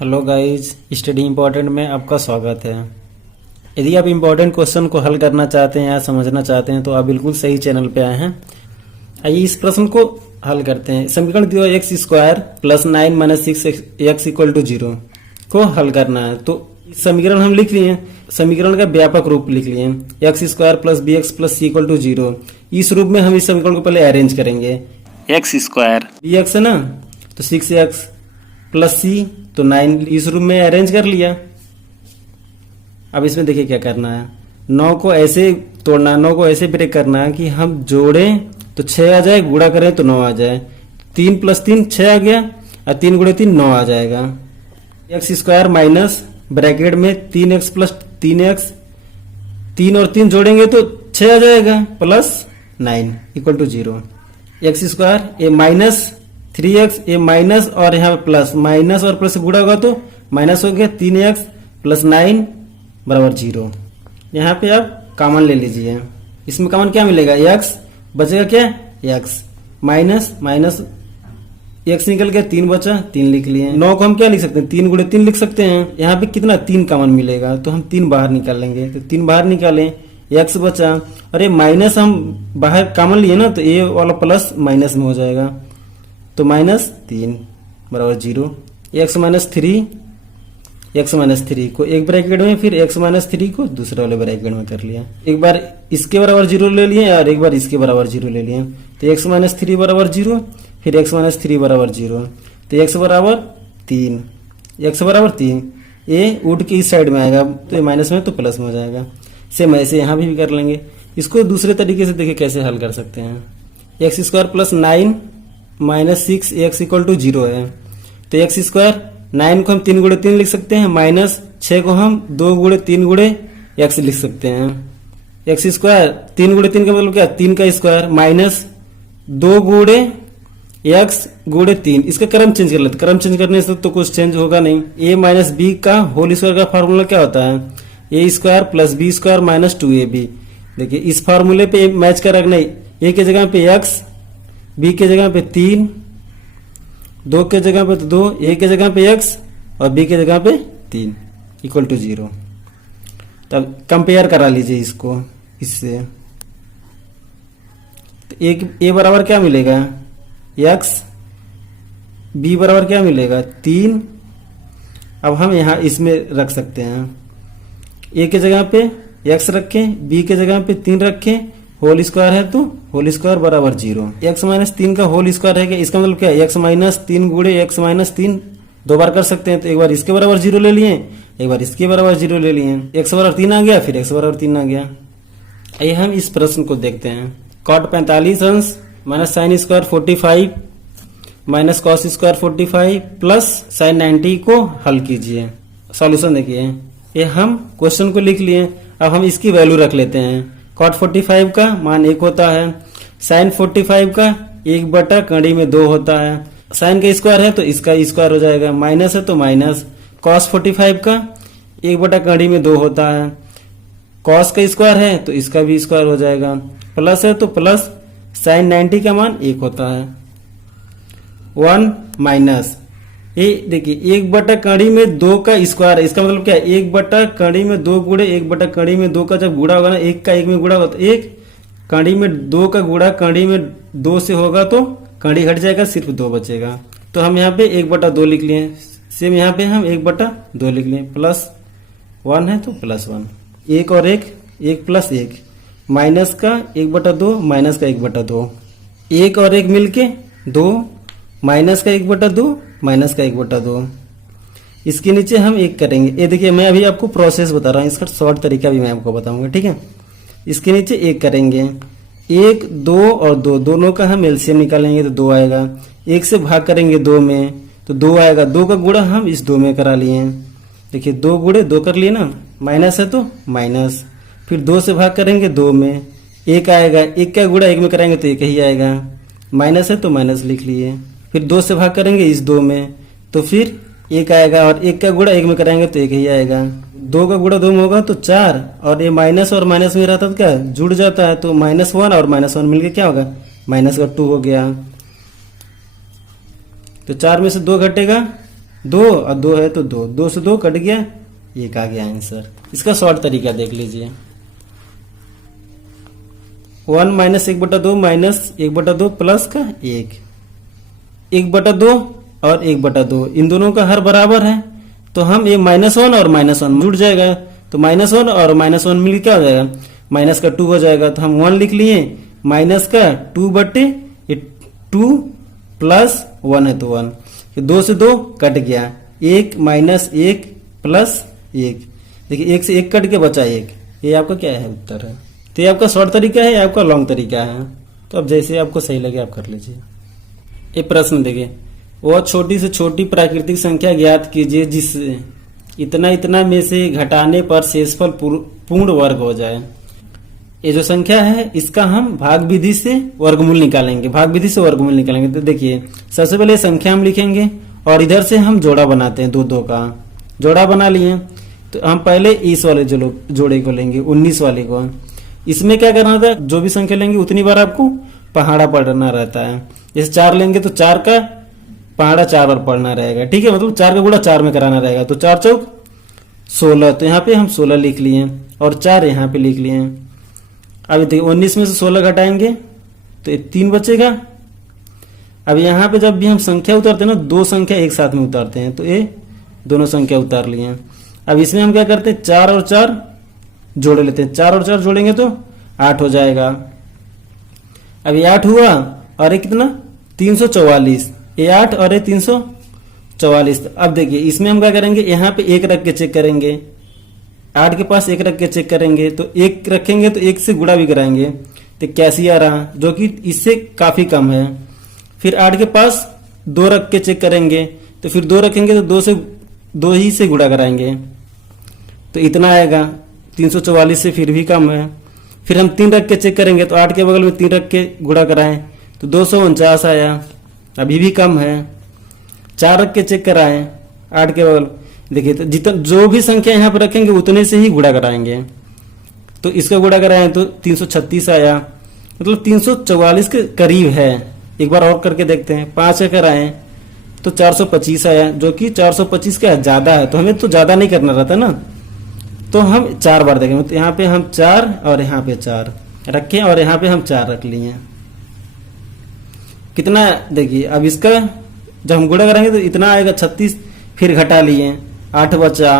Hello guys, study important में आपका स्वागत है। यदि आप इम्पोर्टेंट क्वेश्चन को हल करना चाहते हैं या समझना चाहते हैं तो आप बिल्कुल सही चैनल पे आए हैं। आइए इस प्रश्न को हल करते हैं। समीकरण दिया x square plus 9 minus 6 x equal to 0 को हल करना है। तो समीकरण हम लिख लिए, समीकरण का व्यापक रूप लिख लिए, x square plus B x plus c equal to 0। इस रूप में हम इस समीकरण को पहले अरेंज करेंगे। एक्स स्क्वायर बी एक्स है ना, तो 6x प्लस सी तो 9 इस रूप में अरेंज कर लिया। अब इसमें देखिए क्या करना है, 9 को ऐसे तोड़ना, 9 को ऐसे ब्रेक करना है कि हम जोड़ें तो 6 आ जाए, गुणा करें तो 9 आ जाए। 3 प्लस 3 6 आ गया और 3 गुणे 3 9 आ जाएगा। एक्स स्क्वायर माइनस ब्रैकेट में 3x प्लस 3x, 3 और 3 जोड़ेंगे तो 6 आ जाएगा plus 9 equal to 0। X square a minus 3x a minus और यहाँ पे प्लस, माइनस और प्लस गुणा होगा तो माइनस हो गया 3x प्लस 9 बराबर 0। यहाँ पे आप कॉमन ले लीजिए, इसमें कॉमन क्या मिलेगा, x बचेगा क्या x माइनस माइनस x निकल गया, 3 बचा, 3 लिख लिए। 9 को हम क्या लिख सकते हैं, 3 गुणे 3 लिख सकते हैं। यहाँ पे कितना 3 कॉमन मिलेगा तो हम 3 बाहर निकाल लेंगे, तो 3 बाहर निकालें, x बचा। अरे माइनस हम बाहर कॉमन लिए ना तो ये वाला प्लस माइनस में हो जाएगा, तो -3 बराबर 0। x माइनस 3 को एक ब्रैकेट में, फिर x माइनस 3 को दूसरे वाले ब्रैकेट में कर लिया। एक बार इसके बराबर 0 ले लिए और एक बार इसके बराबर 0 ले लिए, तो x माइनस 3 बराबर 0, फिर x माइनस 3 बराबर 0, तो x बराबर 3, x बराबर 3। ये उठ के इस साइड में आएगा तो ये माइनस में तो प्लस में हो जाएगा। सेम ऐसे यहाँ भी कर लेंगे। इसको दूसरे तरीके से देखिए कैसे हल कर सकते हैं। X square plus 9 minus 6 x equal to 0 है, तो एक्स स्क्वायर 9 को हम 3 गुणे 3 लिख सकते हैं, माइनस 6 को हम 2 गुणे 3 गुणे एक्स लिख सकते हैं। एक्स स्क्वायर 3 गुणे 3 का मतलब क्या, 3 का स्क्वायर माइनस 2 गुणे एक्स गुणे 3। इसका क्रम चेंज कर लेते, क्रम चेंज करने से तो कुछ चेंज होगा नहीं। ए माइनस बी का होल स्क्वायर का फार्मूला क्या होता है, A square plus B square minus 2ab। देखिए इस फार्मूले पे मैच कर रखना, ए के जगह पे एक्स, बी के जगह पे 3, 2 के जगह पे 2, ए के जगह पे x और बी के जगह पे 3 इक्वल टू 0। तब कंपेयर करा लीजिए इसको इससे, तो ए बराबर क्या मिलेगा x, बी बराबर क्या मिलेगा 3। अब हम यहाँ इसमें रख सकते हैं, ए के जगह पे x रखें, बी के जगह पे 3 रखें, होल स्क्वायर है तो होल स्क्वायर बराबर 0। x माइनस 3 का होल स्क्वायर है, इसका मतलब क्या है, x माइनस 3 गुणे x माइनस 3 दो बार कर सकते हैं, तो एक बार इसके बराबर 0 ले लिए, एक बार इसके बराबर 0 ले लिए। x बराबर 3 आ गया, फिर x बराबर 3 आ गया। आइए हम इस प्रश्न को देखते हैं। cot 45 अंश minus sine square 45 minus cos square 45 plus sign 90 को हल कीजिए। सॉल्यूशन देखिए, ये हम क्वेश्चन को लिख लिए। अब हम इसकी वैल्यू रख लेते हैं। cot 45 का मान 1 होता है, साइन 45 का 1 कड़ी में 2 होता है, साइन का स्क्वायर है तो इसका स्क्वायर हो जाएगा, माइनस है तो माइनस, cos 45 का 1 कड़ी में 2 होता है, cos का स्क्वायर है तो इसका भी स्क्वायर हो जाएगा, प्लस है तो प्लस, साइन 90 का मान 1 होता है। 1 माइनस, ये देखिए 1 कड़ी में 2 का स्क्वायर है, इसका मतलब क्या है, 1 कड़ी में 2 गुणे 1 कड़ी में 2 का जब गुणा होगा ना, 1 का 1 में गुणा होगा तो 1 कड़ी में 2 का गुणा कड़ी में 2 से होगा तो कड़ी हट जाएगा, सिर्फ 2 बचेगा। तो हम यहाँ पे 1/2 लिख लिए, सेम यहाँ पे हम 1/2 लिख लिए, प्लस 1 है तो प्लस 1, 1 और 1, 1 प्लस 1, माइनस का 1/2 माइनस का 1/2, 1 और 1 मिलके 2, माइनस का 1/2 माइनस का 1/2। इसके नीचे हम 1 करेंगे। ये देखिए मैं अभी आपको प्रोसेस बता रहा हूँ, इसका शॉर्ट तरीका भी मैं आपको बताऊंगा, ठीक है। इसके नीचे 1 करेंगे, 1 2 और 2 दोनों का हम एलसीएम निकालेंगे तो 2 आएगा। 1 से भाग करेंगे 2 में तो 2 आएगा, 2 का गुणा हम इस 2 में करा लिए। देखिए 2 गुणे 2 कर लिए ना, माइनस है तो माइनस, फिर 2 से भाग करेंगे 2 में 1 आएगा, 1 का गुणा 1 में कराएंगे तो 1 ही आएगा, माइनस है तो माइनस लिख लिए। फिर 2 से भाग करेंगे इस 2 में तो फिर 1 आएगा, और 1 का गुणा 1 में कराएंगे तो 1 ही आएगा। 2 का गुणा 2 में होगा तो 4, और ये माइनस और माइनस में रहता तो क्या जुड़ जाता है, तो -1 और -1 मिलके क्या होगा, -2 हो गया। तो 4 में से 2 घटेगा 2 और 2 है तो 2, 2 से 2 कट गया, 1 आ गया आंसर। इसका शॉर्ट तरीका देख लीजिए, 1 माइनस 1/2 माइनस 1/2 प्लस का 1, 1/2 और 1/2 इन दोनों का हर बराबर है, तो हम ये -1 और -1 जुड़ जाएगा, तो -1 और -1 मिल क्या हो जाएगा, माइनस का 2 हो जाएगा, तो हम 1 लिख लिए, माइनस का 2/2 प्लस 1 है तो 1, 2 से 2 कट गया, 1 माइनस 1 प्लस 1, देखिए 1 से 1 कट के बचा 1, ये आपका क्या है उत्तर है। तो ये आपका शॉर्ट तरीका है, आपका लॉन्ग तरीका है, तो अब जैसे आपको सही लगे आप कर लीजिए। ये प्रश्न देखिए, वह छोटी से छोटी प्राकृतिक संख्या ज्ञात कीजिए जिससे इतना इतना में से घटाने पर शेषफल पूर्ण वर्ग हो जाए। ये जो संख्या है इसका हम भाग विधि से वर्गमूल निकालेंगे, भाग विधि से वर्गमूल निकालेंगे। तो देखिए सबसे पहले संख्या हम लिखेंगे और इधर से हम जोड़ा बनाते हैं, 2 का जोड़ा बना लिए। तो हम पहले इस वाले जोड़े को लेंगे, 19 वाले को। इसमें क्या करना था, जो भी संख्या लेंगे उतनी बार आपको पहाड़ा पढ़ना रहता है। जैसे 4 लेंगे तो 4 का पहाड़ा 4 बार पढ़ना रहेगा, ठीक है, मतलब 4 का गुणा 4 में कराना रहेगा। तो 4 चौक 16, तो यहाँ पे हम 16 लिख लिए और 4 यहाँ पे लिख लिए। अब देखिए 19 में से 16 घटाएंगे तो 3 बचेगा। अब यहाँ पे जब भी हम संख्या उतारते हैं ना, 2 संख्या एक साथ में उतारते हैं, तो ये दोनों संख्या उतार लिए। अब इसमें हम क्या करते हैं, 4 और 4 जोड़ लेते हैं, 4 और 4 जोड़ेंगे तो 8 हो जाएगा। अब ये 8 हुआ और ये कितना 344, ये 8 और ये 344। अब देखिए इसमें हम क्या करेंगे, यहाँ पे 1 रख के चेक करेंगे, 8 के पास 1 रख के चेक करेंगे, तो 1 रखेंगे तो 1 से गुणा भी कराएंगे तो कैसी आ रहा, जो कि इससे काफी कम है। फिर 8 के पास 2 रख के चेक करेंगे, तो फिर 2 रखेंगे तो 2 ही से गुणा कराएंगे तो इतना आएगा, 344 से फिर भी कम है। फिर हम 3 रख के चेक करेंगे, तो 8 के बगल में 3 रख के गुणा कराएं तो 249 आया, अभी भी कम है। 4 रख के चेक कराएं 8 के बगल, देखिए तो जितना जो भी संख्या यहाँ पर रखेंगे उतने से ही गुणा कराएंगे, तो इसका गुणा कराएं तो 336 आया, मतलब 344 के करीब है। एक बार और करके देखते हैं, 5 कराएं तो 425 आया, जो कि 425 का ज्यादा है, तो हमें तो ज्यादा नहीं करना रहता ना, तो हम 4 बार देखेंगे। तो यहाँ पे हम 4 और यहाँ पे 4 रखें और यहाँ पे हम 4 रख लिए, कितना देखिए। अब इसका जब हम गुणा करेंगे तो इतना आएगा 36, फिर घटा लिए 8 बचा।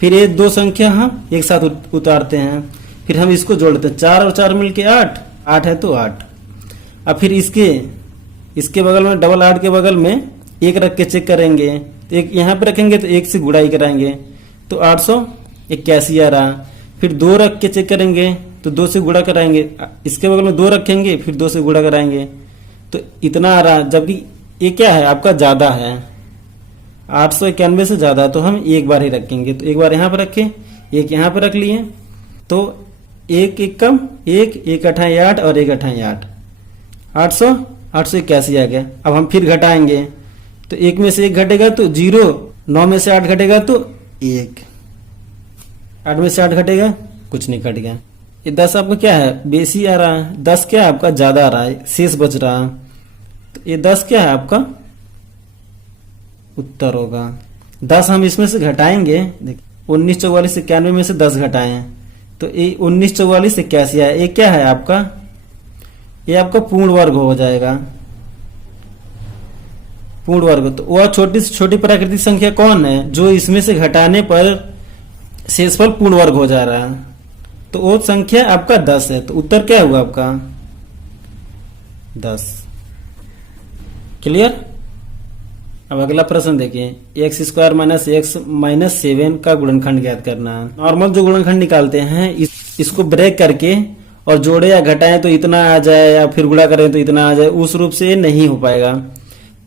फिर ये 2 संख्या हम एक साथ उतारते हैं, फिर हम इसको जोड़ते हैं, 4 और 4 मिलके 8, 8 है तो 8। अब फिर इसके बगल में डबल 8 के बगल में 1 रख के चेक करेंगे, तो 1 यहाँ पे रखेंगे तो 1 से गुणा ही कराएंगे तो 881 आ रहा। फिर 2 रख के चेक करेंगे तो 2 से गुणा कराएंगे, इसके बगल में 2 रखेंगे फिर 2 से गुणा कराएंगे तो इतना आ रहा, जबकि ये क्या है आपका ज्यादा है, 891 से ज्यादा, तो हम एक बार ही रखेंगे। तो एक बार यहाँ पे रखें, एक यहाँ पे रख लिए, तो 1 1 कम 1, 1 अठाई 8 और 1 अठाई 8, 881 आ गया। अब हम फिर घटाएंगे, तो 1 में से 1 घटेगा तो 0, 9 में से 8 घटेगा तो 1, 8 में से 8 घटेगा कुछ नहीं, घट गया। ये 10 आपका क्या है, बेसी आ रहा है, 10 क्या है आपका ज्यादा आ रहा है, शेष बच रहा है, तो ये 10 क्या है आपका उत्तर होगा। 10 हम इसमें से घटाएंगे, देखिए 1944 91 में से 10 घटाएं तो ये 1944 81 है, ये क्या है आपका, ये आपका पूर्ण वर्ग हो जाएगा, पूर्ण वर्ग। तो वह छोटी से छोटी प्राकृतिक संख्या कौन है जो इसमें से घटाने पर शेषफल पूर्ण वर्ग हो जा रहा है, तो वो संख्या आपका 10 है। तो उत्तर क्या हुआ आपका 10। क्लियर। अब अगला प्रश्न देखिए, x² - x - 7 का गुणनखंड ज्ञात करना है। नॉर्मल जो गुणनखंड निकालते हैं इसको ब्रेक करके और जोड़े या घटाएं तो इतना आ जाए, या फिर गुणा करें तो इतना आ जाए, उस रूप से नहीं हो पाएगा।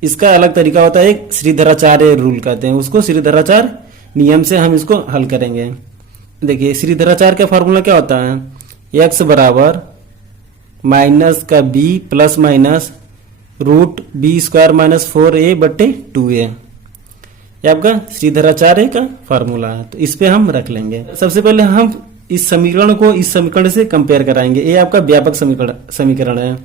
इसका अलग तरीका होता है, एक श्रीधराचार्य रूल कहते हैं उसको, श्रीधराचार्य नियम से हम इसको हल करेंगे। देखिए श्रीधराचार्य का फॉर्मूला क्या होता है, x बराबर माइनस का b plus minus √b² - 4a/2a, ये आपका श्रीधराचार्य का फॉर्मूला है। तो इस पे हम रख लेंगे। सबसे पहले हम इस समीकरण को इस समीकरण से कंपेयर कराएंगे। ये आपका व्यापक समीकरण है,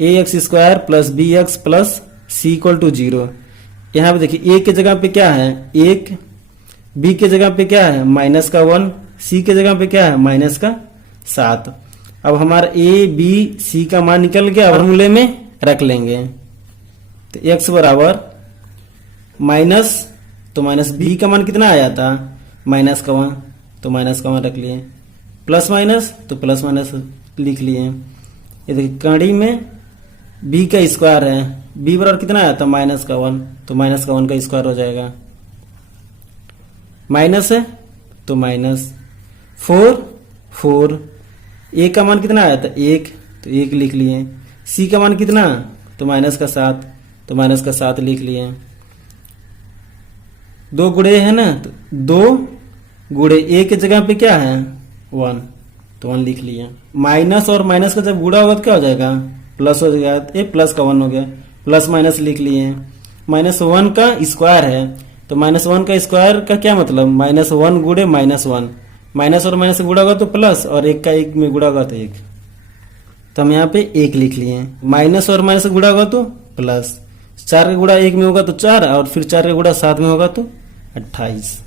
ax² + bx + c = 0। यहाँ पे देखिए ए के जगह पे क्या है 1, बी के जगह पे क्या है -1, सी के जगह पे क्या है -7। अब हमारा ए बी सी का मान निकल गया, फॉर्मूले में रख लेंगे। तो x बराबर माइनस, तो माइनस बी का मान कितना आया था -1, तो -1 रख लिए, प्लस माइनस तो प्लस माइनस लिख लिए। ये देखिए कड़ी में b का स्क्वायर है, b बराबर कितना आया था -1, तो -1 का स्क्वायर हो जाएगा। माइनस है तो -4, a का मान कितना आया था 1, तो 1 लिख लिए। c का मान कितना, तो -7, तो -7 लिख लिए। 2 गुणे है ना, तो 2 गुणे a के जगह पे क्या है 1, तो 1 लिख लिए। माइनस और माइनस का जब गुणा होगा तो क्या हो जाएगा प्लस हो जाएगा, ये प्लस का 1 हो गया, प्लस माइनस लिख लिए। -1 का स्क्वायर है, तो -1 का स्क्वायर का क्या मतलब -1 गुणे -1, माइनस और माइनस से गुणा होगा तो प्लस, और 1 का 1 में गुणा होगा तो 1, तो हम यहाँ पे 1 लिख लिए। माइनस और माइनस से गुणा होगा तो प्लस, 4 का गुणा 1 में होगा तो 4, और फिर 4 का गुणा 7 में होगा तो 28,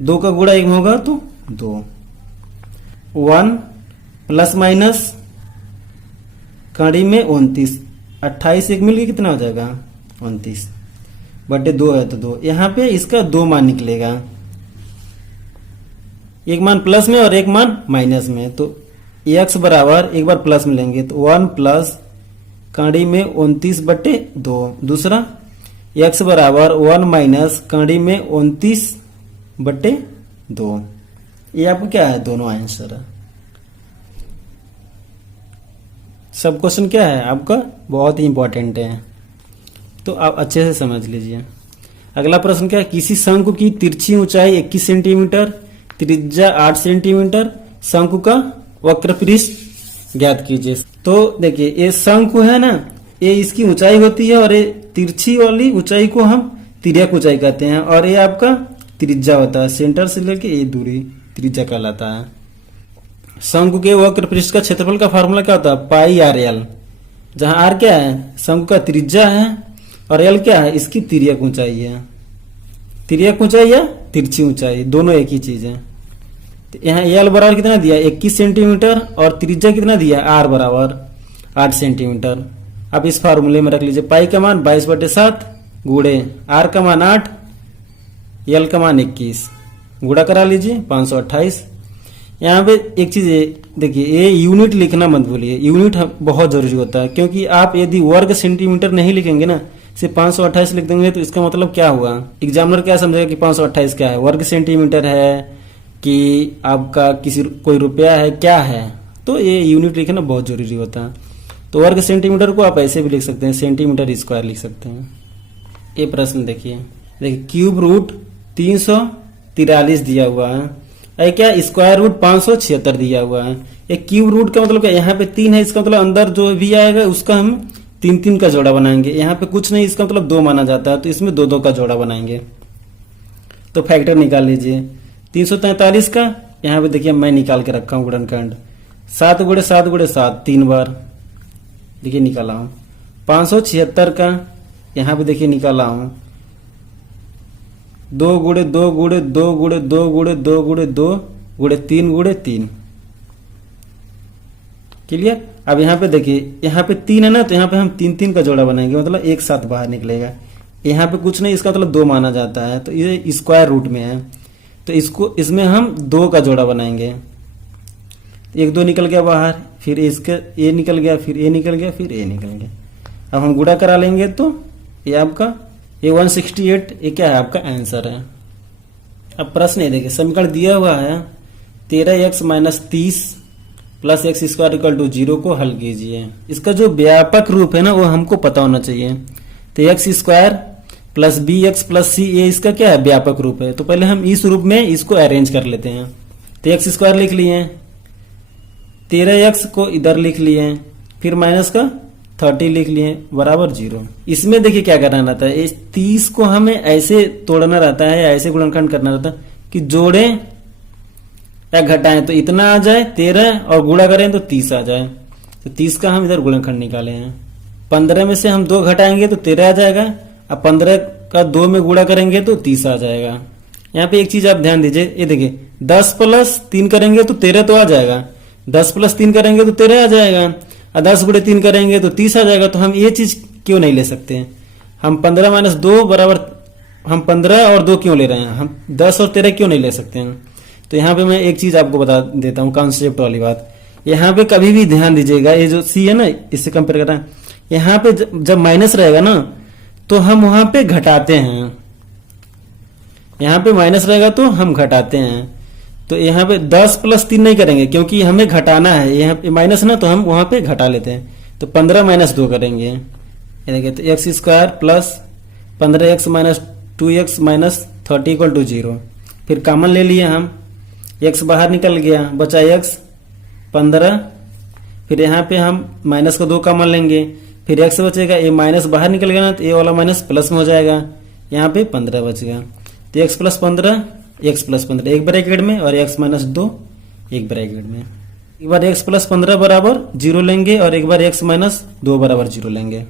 2 का गुणा 1 में होगा तो 2। 1 प्लस माइनस कड़ी में 29, 28 1 मिलके कितना हो जाएगा 29, बटे 2 है तो 2, यहाँ पे इसका 2 मान निकलेगा, एक मान प्लस में और एक मान माइनस में। तो x बराबर एक बार प्लस में लेंगे तो 1 प्लस कड़ी में 29 बटे 2, दूसरा x बराबर 1 माइनस कड़ी में 29 बटे 2। ये आपको क्या है दोनों आंसर है। सब क्वेश्चन क्या है आपका बहुत ही इंपॉर्टेंट है, तो आप अच्छे से समझ लीजिए। अगला प्रश्न क्या है, किसी शंकु की तिरछी ऊंचाई 21 सेंटीमीटर, त्रिज्या 8 सेंटीमीटर, शंकु का वक्र पृष्ठ ज्ञात कीजिए। तो देखिए ये शंकु है ना, ये इसकी ऊंचाई होती है, और ये तिरछी वाली ऊंचाई को हम तिर्यक ऊंचाई कहते हैं, और ये आपका त्रिज्या होता है, सेंटर से लेके ये दूरी त्रिज्या कहलाता है। शंकु के वक्र पृष्ठ का क्षेत्रफल का फार्मूला क्या होता है πr_l, जहां r क्या है शंकु का त्रिज्या है और l क्या है इसकी तिर्यक ऊंचाई है। तिर्यक ऊंचाई या तिरछी ऊंचाई दोनों एक ही चीज है। तो यहाँ l बराबर कितना दिया 21 सेंटीमीटर, और त्रिज्या कितना दिया r बराबर 8 सेंटीमीटर। अब इस फार्मूले में रख लीजिए, पाई का मान 22/7 गुणे r का मान 8, l का मान 21, गुणा करा लीजिए 528। यहाँ पे एक चीज देखिए, ये यूनिट लिखना मत भूलिए, यूनिट बहुत जरूरी होता है, क्योंकि आप यदि वर्ग सेंटीमीटर नहीं लिखेंगे ना, सिर्फ 528 लिख देंगे तो इसका मतलब क्या हुआ, एग्जामिनर क्या समझेगा कि 528 क्या है, वर्ग सेंटीमीटर है कि आपका किसी कोई रुपया है क्या है। तो ये यूनिट लिखना बहुत जरूरी होता है। तो वर्ग सेंटीमीटर को आप ऐसे भी लिख सकते हैं, सेंटीमीटर स्क्वायर लिख सकते हैं। ये प्रश्न देखिए क्यूब रूट 343 दिया हुआ है, ये क्या स्क्वायर रूट 576 दिया हुआ है। एक क्यूब रूट का मतलब क्या, यहाँ पे 3 है, इसका मतलब अंदर जो भी आएगा उसका हम 3 का जोड़ा बनाएंगे। यहाँ पे कुछ नहीं, इसका मतलब 2 माना जाता है, तो इसमें 2 का जोड़ा बनाएंगे। तो फैक्टर निकाल लीजिए 343 का, यहाँ पे देखिए मैं निकाल के रखा हूँ गुणनखंड, 7 गुणे 7 गुणे 7 3 बार, देखिए निकाला हूँ। 576 का यहाँ पे देखिए निकाला हूँ, 2 गुणे 2 गुणे 2 गुणे 2 गुणे 2 गुणे 2 गुणे 3 गुणे 3, क्लियर। अब यहाँ पे देखिए, यहाँ पे 3 है ना, तो यहाँ पे हम 3 का जोड़ा बनाएंगे, मतलब एक साथ बाहर निकलेगा। यहाँ पे कुछ नहीं, इसका मतलब 2 माना जाता है, तो ये स्क्वायर रूट में है, तो इसको इसमें हम 2 का जोड़ा बनाएंगे। 1 2 निकल गया बाहर, फिर इसके ए निकल गया, फिर ए निकल गया, फिर ए निकल गया। अब हम गुणा करा लेंगे तो ये आपका ये 168, ये क्या है आपका आंसर है। अब प्रश्न ये देखिए, समीकरण दिया हुआ है 13x - 30 plus x square equal to 0 को हल कीजिए। इसका जो व्यापक रूप है ना वो हमको पता होना चाहिए। तो x square plus B x plus C, ये इसका क्या है व्यापक रूप है। तो पहले हम इस रूप में इसको अरेंज कर लेते हैं। तो एक्स स्क्वायर लिख लिए, 13x को इधर लिख लिए, फिर माइनस का 30 लिख लिए बराबर 0। इसमें देखिए क्या करना रहता है, इस 30 को हमें ऐसे तोड़ना रहता है या ऐसे गुणनखंड करना रहता है कि जोड़े या घटाएं तो इतना आ जाए 13 और गुणा करें तो 30 आ जाए। तो 30 का हम इधर गुणनखंड निकाले हैं, 15 में से हम 2 घटाएंगे तो 13 आ जाएगा। अब 15 का 2 में गुणा करेंगे तो 30 आ जाएगा। यहाँ पे एक चीज आप ध्यान दीजिए, ये देखिए 10 प्लस 3 करेंगे तो 13 तो आ जाएगा, 10 प्लस 3 करेंगे तो 13 आ जाएगा, और 10 गुणे 3 करेंगे तो 30 आ जाएगा। तो हम ये चीज क्यों नहीं ले सकते हैं? हम 15 माइनस 2 बराबर, हम 15 और 2 क्यों ले रहे हैं? हम 10 और 13 क्यों नहीं ले सकते हैं? तो यहाँ पे मैं एक चीज आपको बता देता हूँ, कॉन्सेप्ट वाली बात। यहाँ पे कभी भी ध्यान दीजिएगा, ये जो सी है ना, इससे कंपेयर कर रहे हैं, यहाँ पे जब माइनस रहेगा ना तो हम वहां पे घटाते हैं, यहाँ पे माइनस रहेगा तो हम घटाते हैं। तो यहाँ पे 10 प्लस 3 नहीं करेंगे क्योंकि हमें घटाना है, यहाँ पे माइनस ना तो हम वहां पे घटा लेते हैं। तो 15 माइनस 2 करेंगे, ये देखिए, तो x square plus 15x minus 2x minus 30 equal to 0। फिर कॉमन ले लिए हम, x बाहर निकल गया, बचा x 15। फिर यहाँ पे हम माइनस का 2 कॉमन लेंगे, फिर x बचेगा, ये माइनस बाहर निकल गया ना तो ये वाला माइनस प्लस में हो जाएगा, यहाँ पे 15 बच गया। तो x प्लस 15, x प्लस 15 एक ब्रैकेट में, और x माइनस 2 एक ब्रैकेट में। एक बार x प्लस 15 बराबर 0 लेंगे और एक बार x माइनस 2 बराबर 0 लेंगे।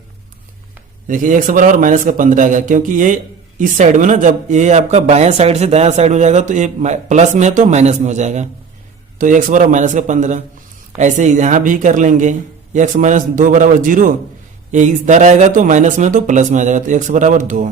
देखिए x बराबर माइनस का 15 आ गया, क्योंकि ये इस साइड में ना, जब ये आपका बाएं साइड से दायां साइड हो जाएगा तो ये प्लस में है तो माइनस में हो जाएगा। तो x बराबर माइनस का 15। ऐसे ही यहाँ भी कर लेंगे, x माइनस 2 बराबर 0, ये इधर आएगा तो माइनस में तो प्लस में आ जाएगा, तो x बराबर 2।